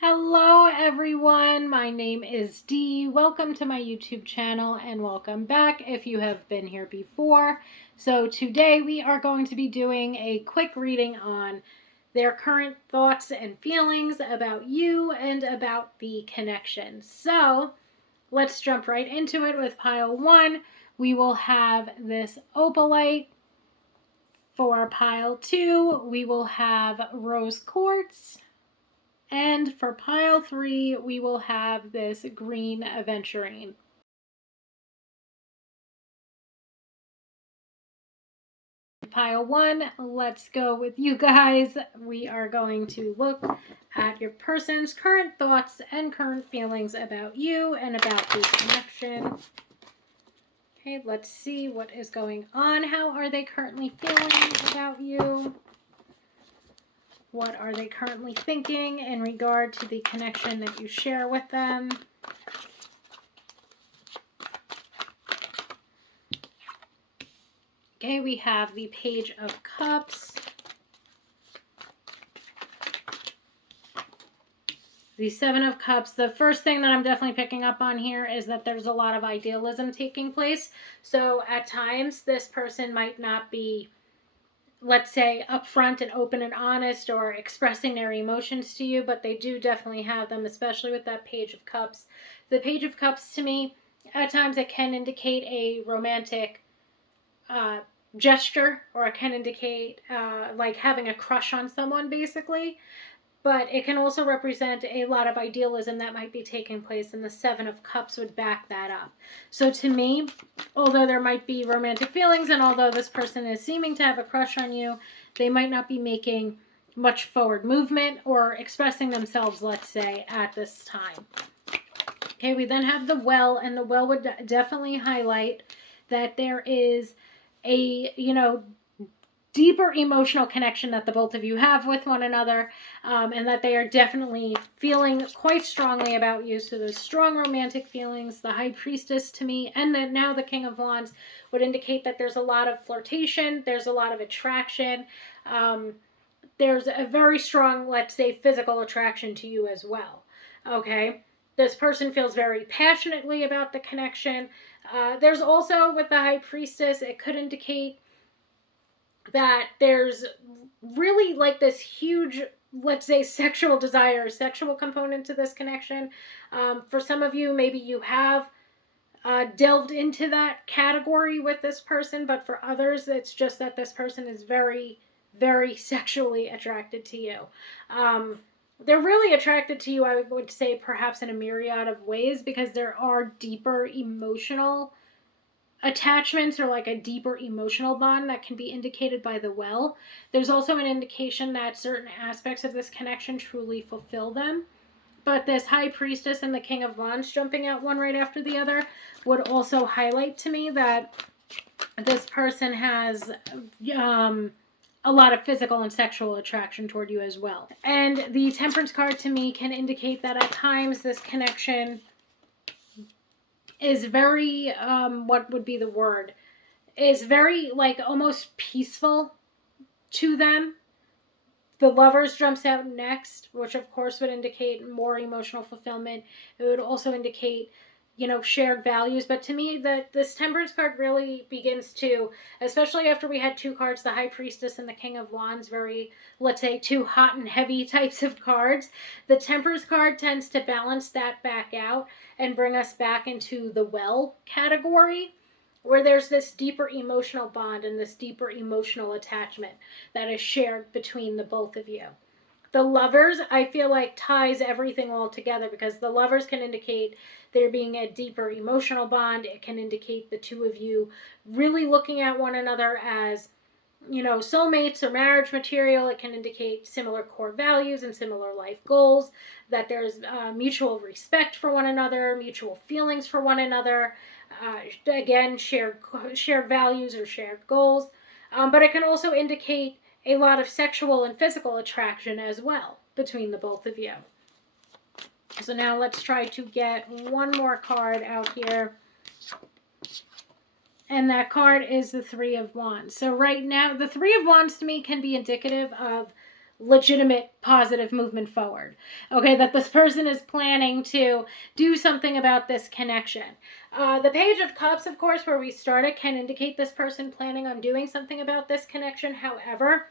Hello everyone, my name is Dee. Welcome to my YouTube channel and welcome back if you have been here before. So today we are going to be doing a quick reading on their current thoughts and feelings about you and about the connection. So let's jump right into it with pile 1. We will have this opalite. For pile 2, we will have rose quartz. And for pile 3, we will have this green aventurine. Pile 1, let's go with you guys. We are going to look at your person's current thoughts and current feelings about you and about the connection. Okay, let's see what is going on. How are they currently feeling about you? What are they currently thinking in regard to the connection that you share with them? Okay, we have the Page of Cups, the Seven of Cups. The first thing that I'm definitely picking up on here is that there's a lot of idealism taking place. So at times, this person might not be, let's say, upfront and open and honest or expressing their emotions to you, but they do definitely have them, especially with that Page of Cups. The Page of Cups, to me, at times it can indicate a romantic gesture, or it can indicate like having a crush on someone, basically. But it can also represent a lot of idealism that might be taking place, and the Seven of Cups would back that up. So to me, although there might be romantic feelings, and although this person is seeming to have a crush on you, they might not be making much forward movement or expressing themselves, let's say, at this time. Okay, we then have the Well, and the Well would definitely highlight that there is a, deeper emotional connection that the both of you have with one another, and that they are definitely feeling quite strongly about you. So there's strong romantic feelings. The High Priestess, to me, and then now the King of Wands, would indicate that there's a lot of flirtation, there's a lot of attraction, there's a very strong, let's say, physical attraction to you as well. Okay, this person feels very passionately about the connection. There's also, with the High Priestess, it could indicate that there's really like this huge, let's say, sexual desire, sexual component to this connection. For some of you, maybe you have delved into that category with this person, but for others, it's just that this person is very, very sexually attracted to you. They're really attracted to you, I would say, perhaps in a myriad of ways, because there are deeper emotional attachments, or like a deeper emotional bond that can be indicated by the Well. There's also an indication that certain aspects of this connection truly fulfill them. But this High Priestess and the King of Wands jumping out one right after the other would also highlight to me that this person has a lot of physical and sexual attraction toward you as well. And the Temperance card, to me, can indicate that at times this connection is very, what would be the word? Is very, like, almost peaceful to them. The Lovers jumps out next, which of course would indicate more emotional fulfillment. It would also indicate, shared values. But to me, this Temperance card really begins to, especially after we had two cards, the High Priestess and the King of Wands, very, let's say, two hot and heavy types of cards. The Temperance card tends to balance that back out and bring us back into the Well category, where there's this deeper emotional bond and this deeper emotional attachment that is shared between the both of you. The Lovers, I feel like, ties everything all together, because the Lovers can indicate there being a deeper emotional bond. It can indicate the two of you really looking at one another as, soulmates or marriage material. It can indicate similar core values and similar life goals, that there's mutual respect for one another, mutual feelings for one another, again, shared values or shared goals. But it can also indicate a lot of sexual and physical attraction as well between the both of you. So now let's try to get one more card out here. And that card is the Three of Wands. So right now, the Three of Wands to me can be indicative of, legitimate positive movement forward. Okay, that this person is planning to do something about this connection. The Page of Cups, of course, where we started, can indicate this person planning on doing something about this connection. However,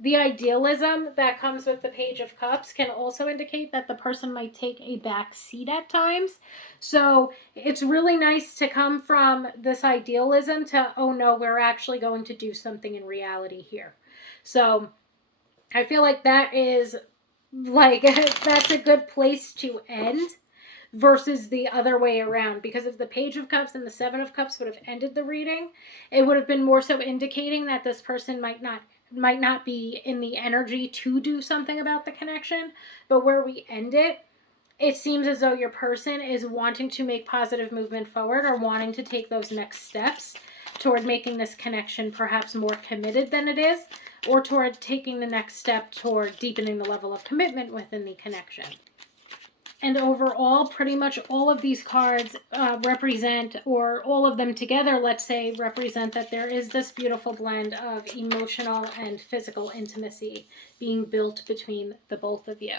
the idealism that comes with the Page of Cups can also indicate that the person might take a back seat at times. So it's really nice to come from this idealism to, oh no, we're actually going to do something in reality here. So I feel like that is like that's a good place to end versus the other way around, because if the Page of Cups and the Seven of Cups would have ended the reading, it would have been more so indicating that this person might not be in the energy to do something about the connection. But where we end it, it seems as though your person is wanting to make positive movement forward or wanting to take those next steps toward making this connection perhaps more committed than it is, or toward taking the next step toward deepening the level of commitment within the connection. And overall, pretty much all of these cards represent, or all of them together, let's say, represent that there is this beautiful blend of emotional and physical intimacy being built between the both of you.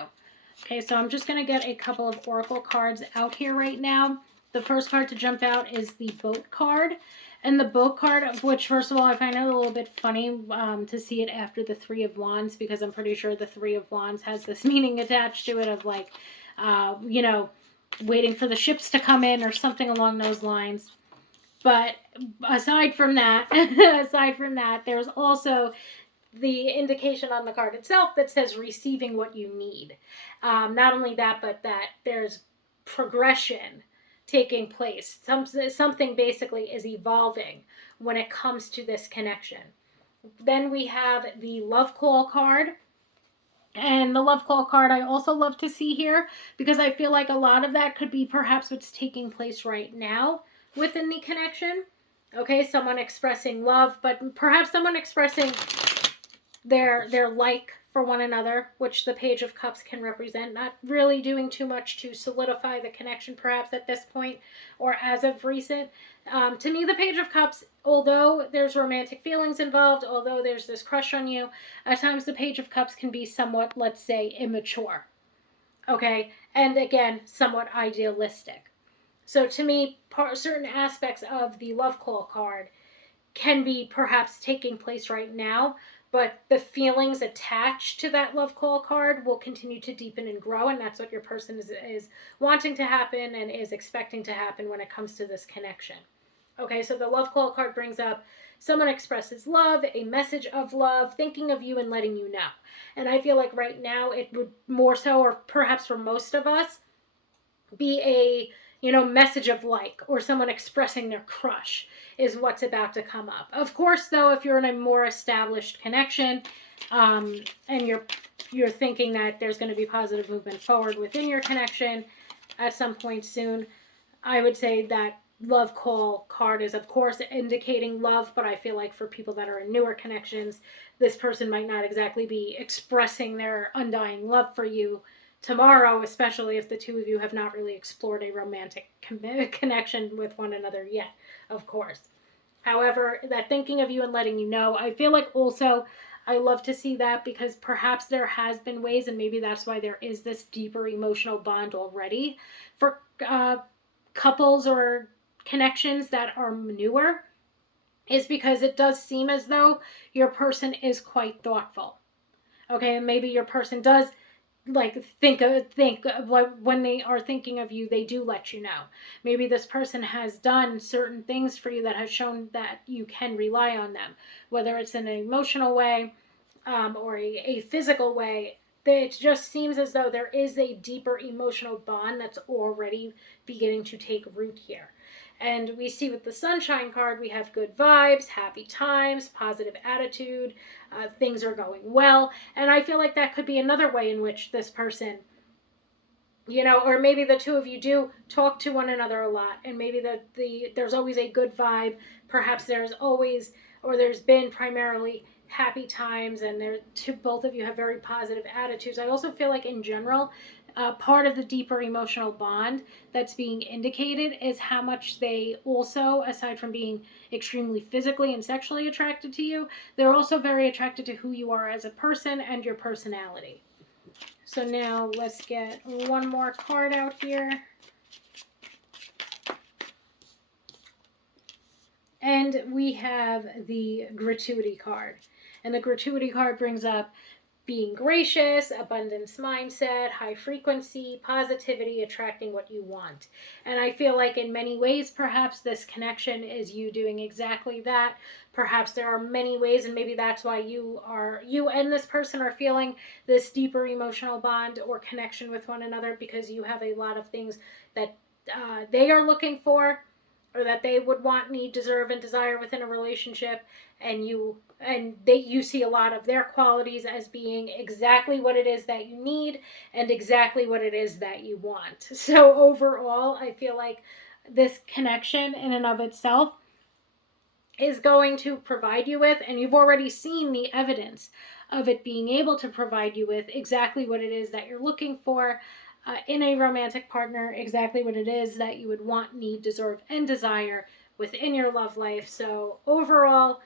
Okay, so I'm just going to get a couple of oracle cards out here right now. The first card to jump out is the boat card. And the boat card, of which, first of all, I find it a little bit funny to see it after the Three of Wands, because I'm pretty sure the Three of Wands has this meaning attached to it of like, waiting for the ships to come in or something along those lines. But aside from that, there's also the indication on the card itself that says receiving what you need. Not only that, but that there's progression taking place. Something basically is evolving when it comes to this connection. Then we have the love call card. And the love call card I also love to see here, because I feel like a lot of that could be perhaps what's taking place right now within the connection. Okay, someone expressing love, but perhaps someone expressing their like for one another, which the Page of Cups can represent, not really doing too much to solidify the connection perhaps at this point or as of recent. To me, the Page of Cups, although there's romantic feelings involved, although there's this crush on you, at times the Page of Cups can be somewhat, let's say, immature. Okay, and again, somewhat idealistic. So to me, certain aspects of the love call card can be perhaps taking place right now, but the feelings attached to that love call card will continue to deepen and grow, and that's what your person is wanting to happen and is expecting to happen when it comes to this connection. Okay, so the love call card brings up someone expresses love, a message of love, thinking of you and letting you know. And I feel like right now it would more so, or perhaps for most of us, be a message of like, or someone expressing their crush is what's about to come up. Of course, though, if you're in a more established connection, and you're thinking that there's going to be positive movement forward within your connection at some point soon, I would say that love call card is of course indicating love, but I feel like for people that are in newer connections, this person might not exactly be expressing their undying love for you tomorrow, especially if the two of you have not really explored a romantic connection with one another yet, of course. However, that thinking of you and letting you know, I feel like also I love to see that, because perhaps there has been ways, and maybe that's why there is this deeper emotional bond already for couples or connections that are newer, is because it does seem as though your person is quite thoughtful. Okay, and maybe your person does like think what when they are thinking of you, they do let you know. Maybe this person has done certain things for you that has shown that you can rely on them, whether it's in an emotional way, or a physical way. It just seems as though there is a deeper emotional bond that's already beginning to take root here. And we see with the Sunshine card, we have good vibes, happy times, positive attitude, things are going well. And I feel like that could be another way in which this person, or maybe the two of you do talk to one another a lot, and maybe there's always a good vibe. Perhaps there's always, or there's been primarily happy times, and both of you have very positive attitudes. I also feel like in general, part of the deeper emotional bond that's being indicated is how much they also, aside from being extremely physically and sexually attracted to you, they're also very attracted to who you are as a person and your personality. So now let's get one more card out here. And we have the gratuity card. And the gratuity card brings up being gracious, abundance mindset, high frequency, positivity, attracting what you want. And I feel like in many ways, perhaps this connection is you doing exactly that. Perhaps there are many ways, and maybe that's why you and this person are feeling this deeper emotional bond or connection with one another, because you have a lot of things that they are looking for, or that they would want, need, deserve, and desire within a relationship, and you see a lot of their qualities as being exactly what it is that you need and exactly what it is that you want. So overall, I feel like this connection in and of itself is going to provide you with, and you've already seen the evidence of it being able to provide you with exactly what it is that you're looking for in a romantic partner, exactly what it is that you would want, need, deserve, and desire within your love life. So overall,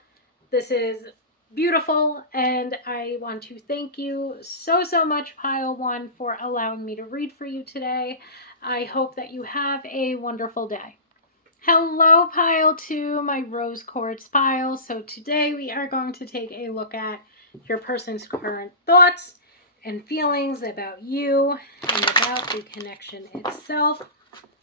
this is beautiful, and I want to thank you so much, Pile 1, for allowing me to read for you today. I hope that you have a wonderful day. Hello, Pile 2, my rose quartz pile. So today we are going to take a look at your person's current thoughts and feelings about you and about the connection itself.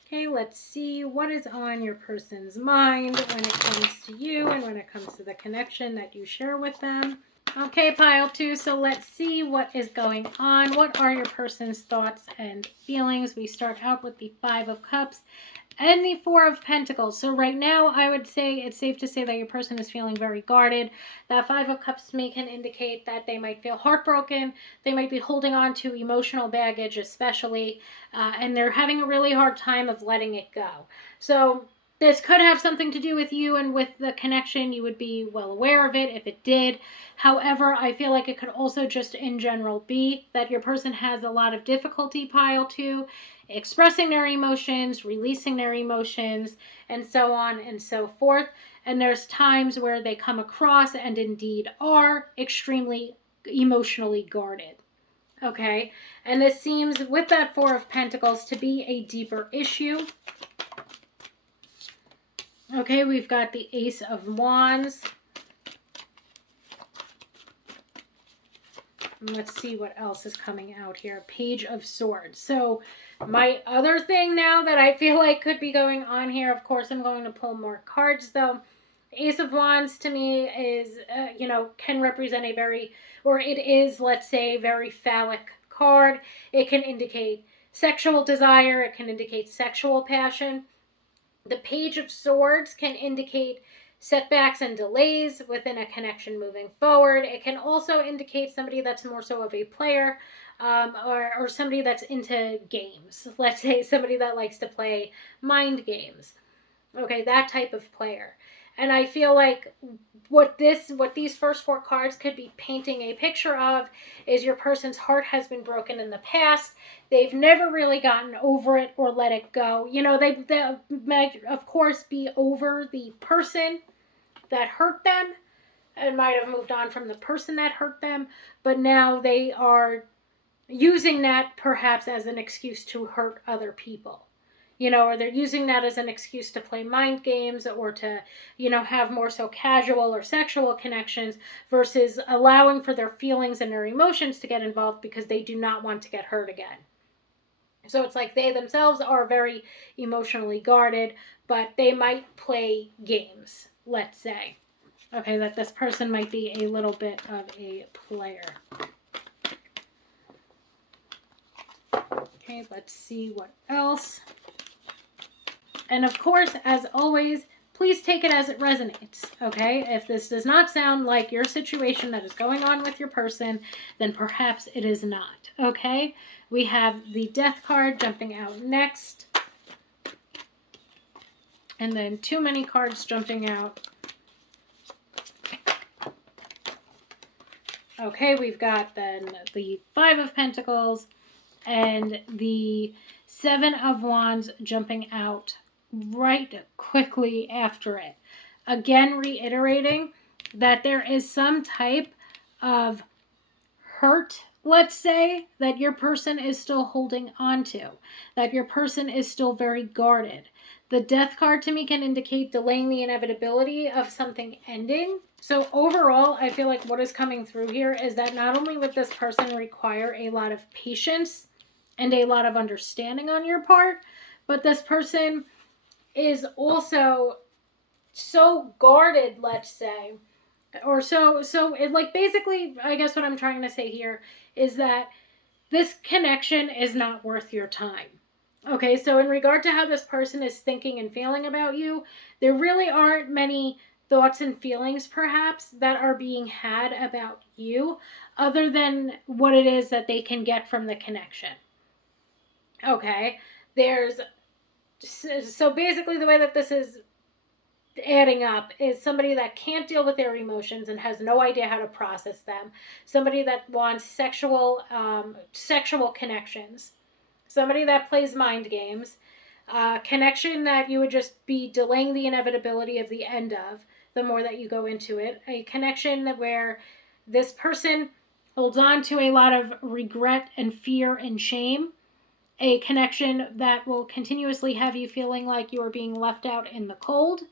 Okay, let's see what is on your person's mind when it comes to you and when it comes to the connection that you share with them. Okay, Pile 2, so let's see what is going on. What are your person's thoughts and feelings? We start out with the Five of Cups and the Four of Pentacles. So right now, I would say it's safe to say that your person is feeling very guarded. That Five of Cups to me can indicate that they might feel heartbroken. They might be holding on to emotional baggage, especially, and they're having a really hard time of letting it go. So this could have something to do with you and with the connection. You would be well aware of it if it did. However, I feel like it could also just in general be that your person has a lot of difficulty, Pile 2, expressing their emotions, releasing their emotions, and so on and so forth. And there's times where they come across and indeed are extremely emotionally guarded. Okay, and this seems, with that Four of Pentacles, to be a deeper issue. Okay, we've got the Ace of Wands. Let's see what else is coming out here. Page of Swords. So my other thing now that I feel like could be going on here, of course I'm going to pull more cards though. Ace of Wands to me is, can represent a very, or it is, let's say, very phallic card. It can indicate sexual desire. It can indicate sexual passion. The Page of Swords can indicate setbacks and delays within a connection moving forward. It can also indicate somebody that's more so of a player, or somebody that's into games. Let's say somebody that likes to play mind games. Okay, that type of player. And I feel like what these first four cards could be painting a picture of is your person's heart has been broken in the past. They've never really gotten over it or let it go. They might, of course, be over the person that hurt them and might have moved on from the person that hurt them, but now they are using that perhaps as an excuse to hurt other people. Or they're using that as an excuse to play mind games, or to, have more so casual or sexual connections, versus allowing for their feelings and their emotions to get involved because they do not want to get hurt again. So it's like they themselves are very emotionally guarded, but they might play games, let's say. Okay, that this person might be a little bit of a player. Okay, let's see what else. And of course, as always, please take it as it resonates, okay? If this does not sound like your situation that is going on with your person, then perhaps it is not, okay? We have the Death card jumping out next. And then too many cards jumping out. Okay, we've got then the Five of Pentacles, and the Seven of Wands jumping out right quickly after it. Again, reiterating that there is some type of hurt, let's say, that your person is still holding on to, that your person is still very guarded. The Death card to me can indicate delaying the inevitability of something ending. So overall, I feel like what is coming through here is that not only would this person require a lot of patience and a lot of understanding on your part, but this person is also so guarded, let's say, or so it, like, basically, I guess what I'm trying to say here is that this connection is not worth your time. Okay, so in regard to how this person is thinking and feeling about you, there really aren't many thoughts and feelings perhaps that are being had about you other than what it is that they can get from the connection. Okay, there's so basically the way that this is adding up is somebody that can't deal with their emotions and has no idea how to process them, somebody that wants sexual connections, somebody that plays mind games, connection that you would just be delaying the inevitability of the end of the more that you go into it, a connection where this person holds on to a lot of regret and fear and shame, a connection that will continuously have you feeling like you are being left out in the cold,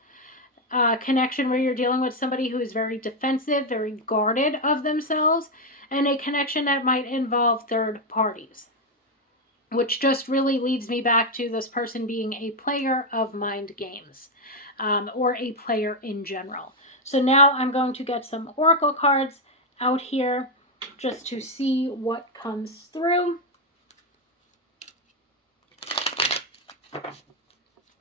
connection where you're dealing with somebody who is very defensive, very guarded of themselves, and a connection that might involve third parties, which just really leads me back to this person being a player of mind games, or a player in general. So now I'm going to get some oracle cards out here just to see what comes through.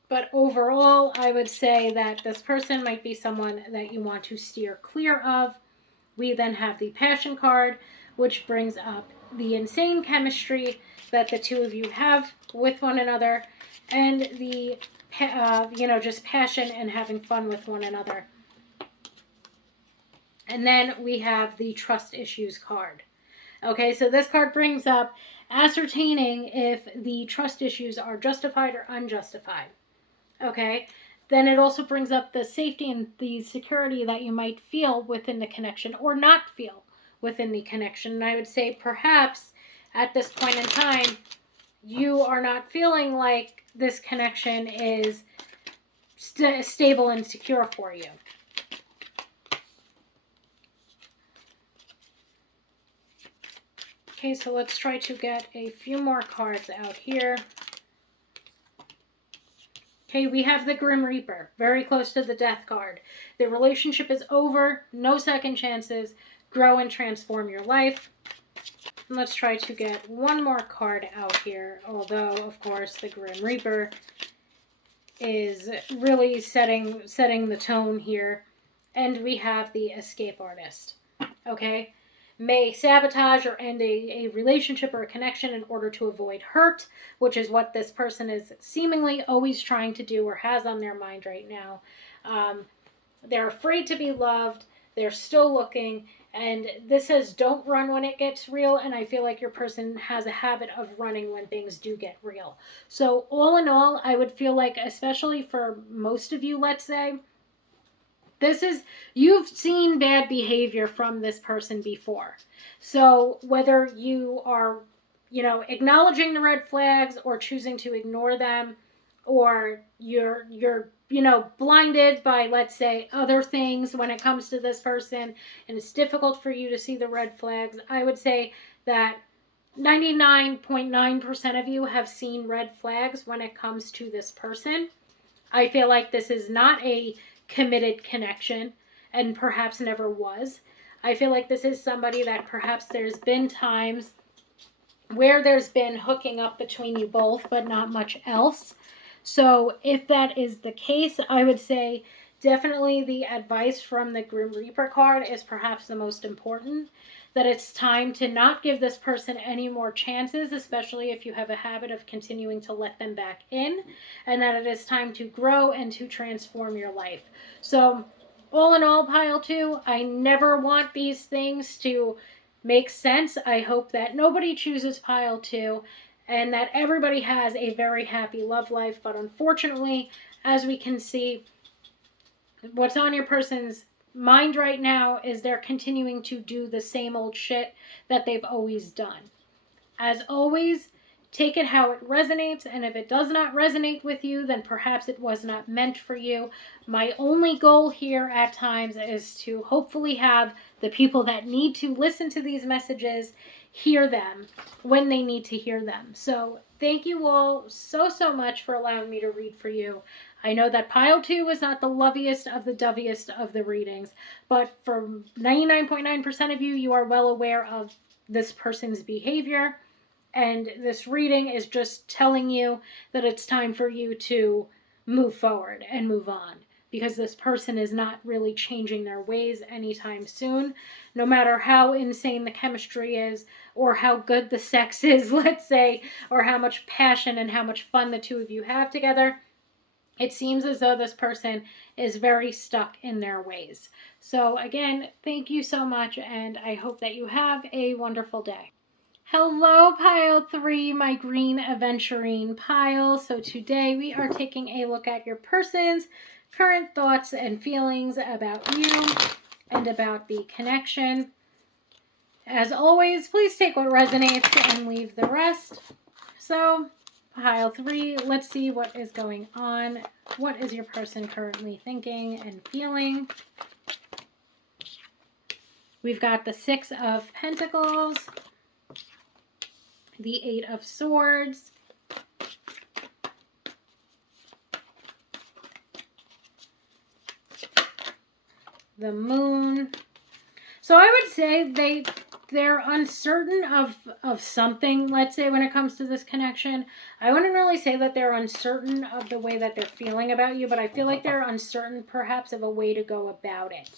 But overall, I would say that this person might be someone that you want to steer clear of. We then have the Passion card, which brings up the insane chemistry that the two of you have with one another, and the, just passion and having fun with one another. And then we have the Trust Issues card. Okay, so this card brings up ascertaining if the trust issues are justified or unjustified. Okay, then it also brings up the safety and the security that you might feel within the connection or not feel within the connection. And I would say perhaps at this point in time, you are not feeling like this connection is stable and secure for you. Okay, so let's try to get a few more cards out here. Okay, we have the Grim Reaper, very close to the Death card. The relationship is over, no second chances, grow and transform your life. And let's try to get one more card out here, although, of course, the Grim Reaper is really setting the tone here. And we have the Escape Artist. Okay, may sabotage or end a relationship or a connection in order to avoid hurt, which is what this person is seemingly always trying to do or has on their mind right now. They're afraid to be loved. They're still looking. And this says don't run when it gets real. And I feel like your person has a habit of running when things do get real. So all in all, I would feel like, especially for most of you, let's say, this is, you've seen bad behavior from this person before. So whether you are, acknowledging the red flags or choosing to ignore them, or you're blinded by, let's say, other things when it comes to this person, and it's difficult for you to see the red flags, I would say that 99.9% of you have seen red flags when it comes to this person. I feel like this is not a committed connection, and perhaps never was. I feel like this is somebody that perhaps there's been times where there's been hooking up between you both, but not much else. So if that is the case, I would say definitely the advice from the Grim Reaper card is perhaps the most important. That it's time to not give this person any more chances, especially if you have a habit of continuing to let them back in, and that it is time to grow and to transform your life. So all in all, pile 2, I never want these things to makes sense. I hope that nobody chooses pile 2 and that everybody has a very happy love life. But unfortunately, as we can see, what's on your person's mind right now is they're continuing to do the same old shit that they've always done. As always, take it how it resonates, and if it does not resonate with you, then perhaps it was not meant for you. My only goal here at times is to hopefully have the people that need to listen to these messages hear them when they need to hear them. So thank you all so much for allowing me to read for you. I know that pile 2 is not the loveliest of the doviest of the readings, but for 99.9% of you, you are well aware of this person's behavior. And this reading is just telling you that it's time for you to move forward and move on, because this person is not really changing their ways anytime soon. No matter how insane the chemistry is, or how good the sex is, let's say, or how much passion and how much fun the two of you have together, it seems as though this person is very stuck in their ways. So again, thank you so much, and I hope that you have a wonderful day. Hello, pile 3, my green aventurine pile. So today we are taking a look at your person's current thoughts and feelings about you and about the connection. As always, please take what resonates and leave the rest. So, pile 3, let's see what is going on. What is your person currently thinking and feeling? We've got the 6 of Pentacles, the 8 of Swords, the Moon. So I would say they're uncertain of something, let's say, when it comes to this connection. I wouldn't really say that they're uncertain of the way that they're feeling about you, but I feel like they're uncertain perhaps of a way to go about it.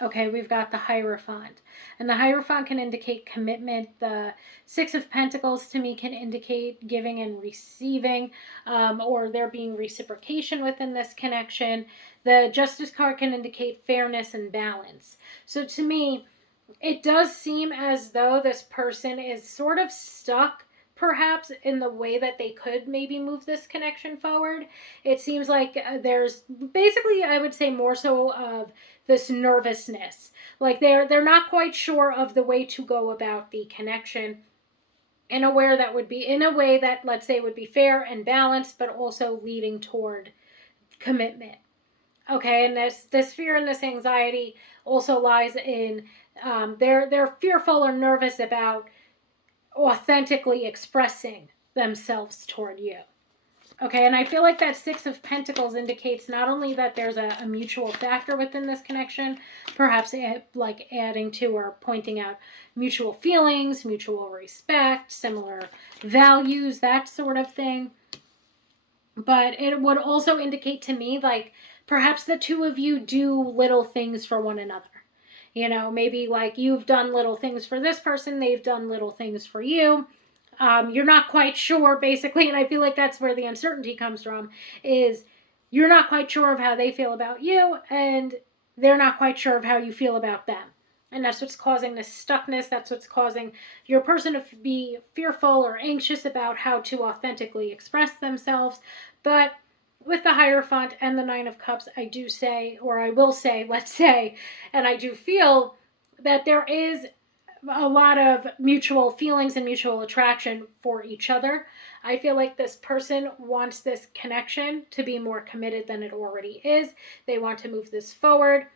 Okay, we've got the Hierophant. And the Hierophant can indicate commitment. The 6 of Pentacles to me can indicate giving and receiving, or there being reciprocation within this connection. The Justice card can indicate fairness and balance. So to me, it does seem as though this person is sort of stuck perhaps in the way that they could maybe move this connection forward. It seems like there's basically, I would say, more so of this nervousness. Like they're not quite sure of the way to go about the connection in a way that, let's say, would be fair and balanced, but also leading toward commitment. Okay, and this fear and this anxiety also lies in they're fearful or nervous about authentically expressing themselves toward you. Okay, and I feel like that 6 of Pentacles indicates not only that there's a mutual factor within this connection, perhaps like adding to or pointing out mutual feelings, mutual respect, similar values, that sort of thing. But it would also indicate to me, like, perhaps the two of you do little things for one another. You know, maybe like you've done little things for this person, they've done little things for you. You're not quite sure, basically, and I feel like that's where the uncertainty comes from, is you're not quite sure of how they feel about you, and they're not quite sure of how you feel about them. And that's what's causing this stuckness. That's what's causing your person to be fearful or anxious about how to authentically express themselves. But with the Hierophant and the 9 of Cups, I do say, or I will say, let's say, and I do feel that there is a lot of mutual feelings and mutual attraction for each other. I feel like this person wants this connection to be more committed than it already is. They want to move this forward.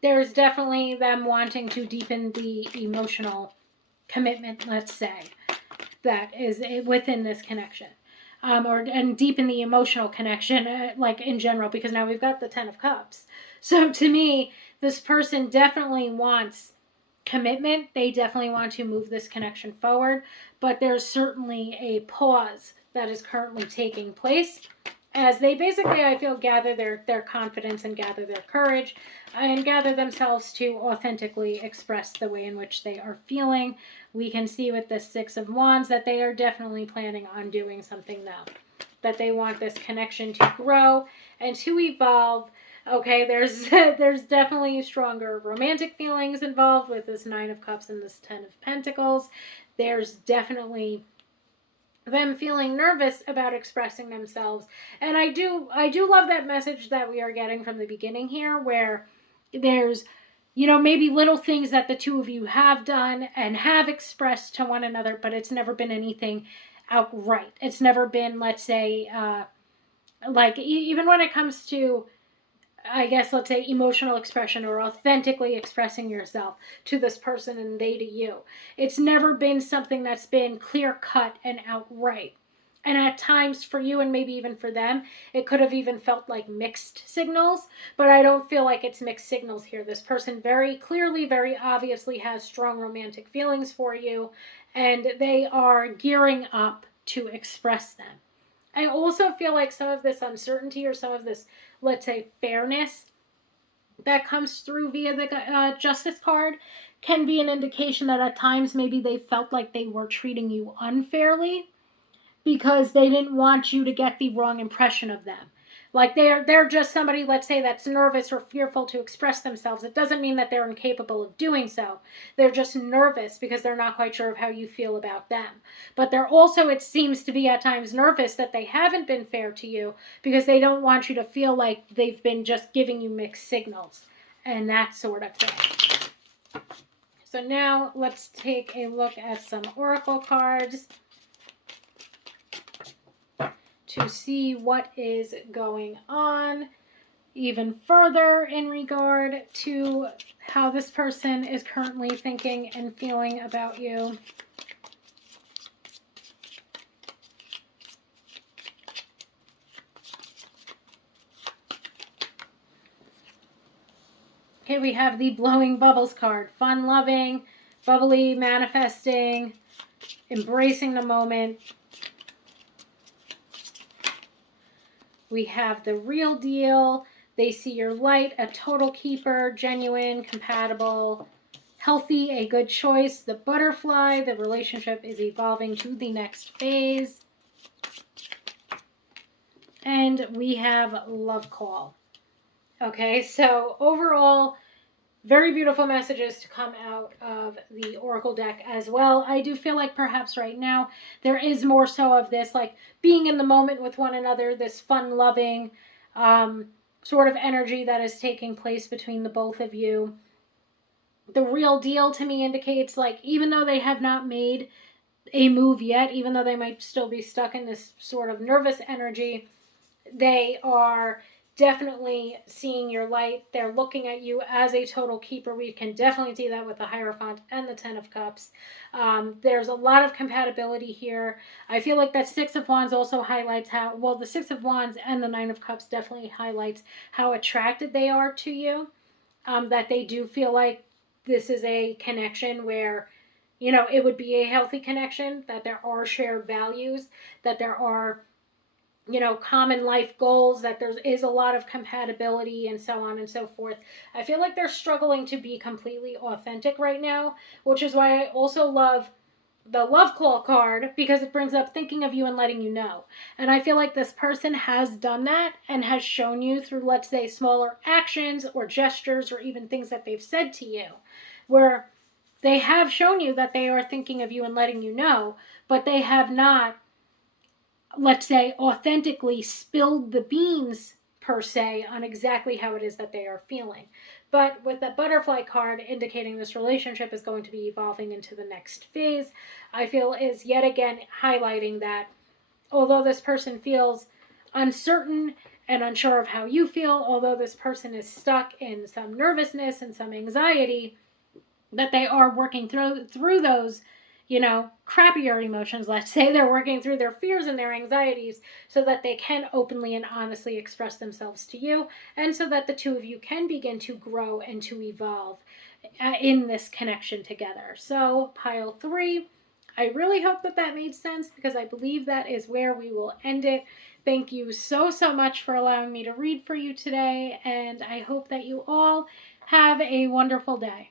There's definitely them wanting to deepen the emotional commitment, let's say, that is within this connection. And deepen the emotional connection, like in general, because now we've got the 10 of Cups. So to me, this person definitely wants commitment. They definitely want to move this connection forward, but there's certainly a pause that is currently taking place as they basically, I feel, gather their confidence and gather their courage and gather themselves to authentically express the way in which they are feeling. We can see with the 6 of Wands that they are definitely planning on doing something now, that they want this connection to grow and to evolve. Okay, there's there's definitely stronger romantic feelings involved with this Nine of Cups and this Ten of Pentacles. There's definitely them feeling nervous about expressing themselves. And I do love that message that we are getting from the beginning here, where there's, maybe little things that the two of you have done and have expressed to one another, but it's never been anything outright. It's never been, let's say, like even when it comes to, I guess, let's say, emotional expression or authentically expressing yourself to this person and they to you. It's never been something that's been clear cut and outright. And at times for you and maybe even for them, it could have even felt like mixed signals, but I don't feel like it's mixed signals here. This person very clearly, very obviously has strong romantic feelings for you, and they are gearing up to express them. I also feel like some of this uncertainty or some of this, let's say, fairness that comes through via the justice card can be an indication that at times maybe they felt like they were treating you unfairly because they didn't want you to get the wrong impression of them. Like they're just somebody, let's say, that's nervous or fearful to express themselves. It doesn't mean that they're incapable of doing so. They're just nervous because they're not quite sure of how you feel about them. But they're also, it seems to be at times, nervous that they haven't been fair to you because they don't want you to feel like they've been just giving you mixed signals and that sort of thing. So now let's take a look at some oracle cards to see what is going on even further in regard to how this person is currently thinking and feeling about you. Okay, we have the blowing bubbles card. Fun loving, bubbly, manifesting, embracing the moment. We have the real deal. They see your light, a total keeper, genuine, compatible, healthy, a good choice. The butterfly, the relationship is evolving to the next phase. And we have love call. Okay, so overall, very beautiful messages to come out of the Oracle deck as well. I do feel like perhaps right now there is more so of this, like being in the moment with one another, this fun loving sort of energy that is taking place between the both of you. The real deal to me indicates, like, even though they have not made a move yet, even though they might still be stuck in this sort of nervous energy, they are definitely seeing your light. They're looking at you as a total keeper. We can definitely see that with the Hierophant and the Ten of Cups. There's a lot of compatibility here. I feel like that Six of Wands also highlights how, well, the Six of Wands and the Nine of Cups definitely highlights how attracted they are to you. That they do feel like this is a connection where, it would be a healthy connection, that there are shared values, that there are common life goals, that there is a lot of compatibility and so on and so forth. I feel like they're struggling to be completely authentic right now, which is why I also love the love call card, because it brings up thinking of you and letting you know. And I feel like this person has done that and has shown you through, let's say, smaller actions or gestures or even things that they've said to you, where they have shown you that they are thinking of you and letting you know, but they have not, let's say, authentically spilled the beans per se on exactly how it is that they are feeling. But with the butterfly card indicating this relationship is going to be evolving into the next phase, I feel is yet again highlighting that although this person feels uncertain and unsure of how you feel, although this person is stuck in some nervousness and some anxiety, that they are working through those, crappier emotions. Let's say they're working through their fears and their anxieties so that they can openly and honestly express themselves to you, and so that the two of you can begin to grow and to evolve in this connection together. So pile 3, I really hope that that made sense, because I believe that is where we will end it. Thank you so much for allowing me to read for you today, and I hope that you all have a wonderful day.